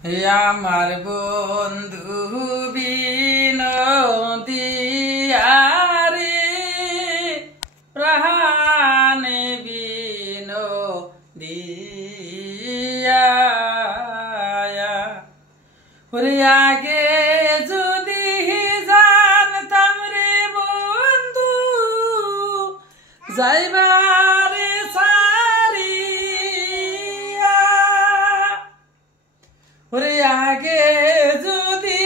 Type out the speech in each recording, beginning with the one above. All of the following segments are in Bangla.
আমার বন্ধু বিনোদিয়ারে প্রাণে বিনোদিয়া ওরে আগে যদি জানতাম রে বন্ধু যাইবারে সারিয়া ওরে আগে যদি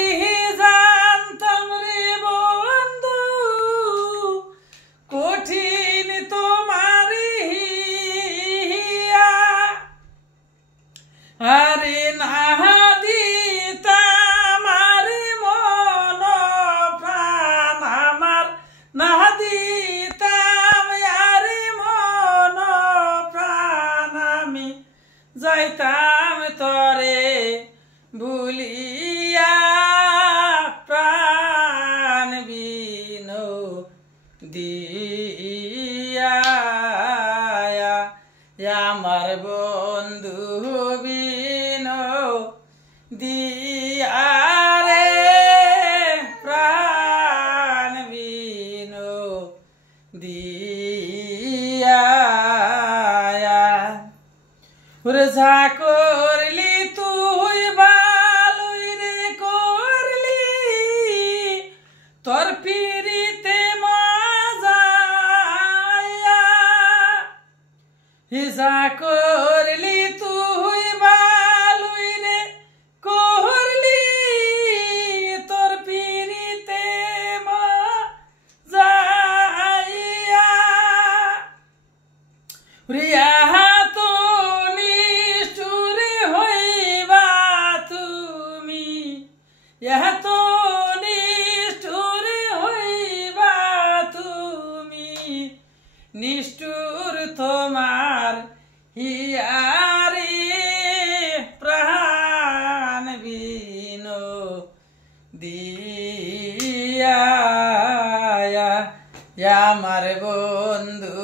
জানতাম রে বন্ধু কঠিন তোমার হিয়া আরে না দিতাম আরে মন প্রাণ আমার না দিতাম আরে মন প্রাণ আমি যাইতাম তরে ভুলিয়া প্রাণ বিনোদিয়া আমার বন্ধু বিনোদিয়ারে প্রাণ বিনোদিয়া ওরে যা করলি তুই ভালোই রে করলি তোর পিরিতে মজায়া যা করলি তুই ভালোই রে করলি তোর পিরিতে মজায়া রিয়া এত নিষ্ঠুর হইবা তুমি নিষ্ঠুর তোমার হিয়ারে প্রাণ বিনোদিয়া আমার বন্ধু